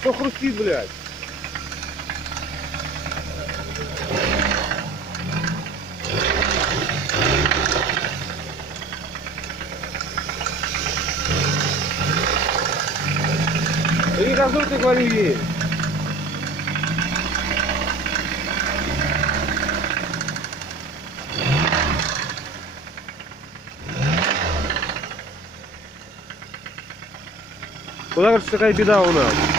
Что хрустит, блядь? Ты разок ты говорю ей. Куда, короче, такая беда у нас?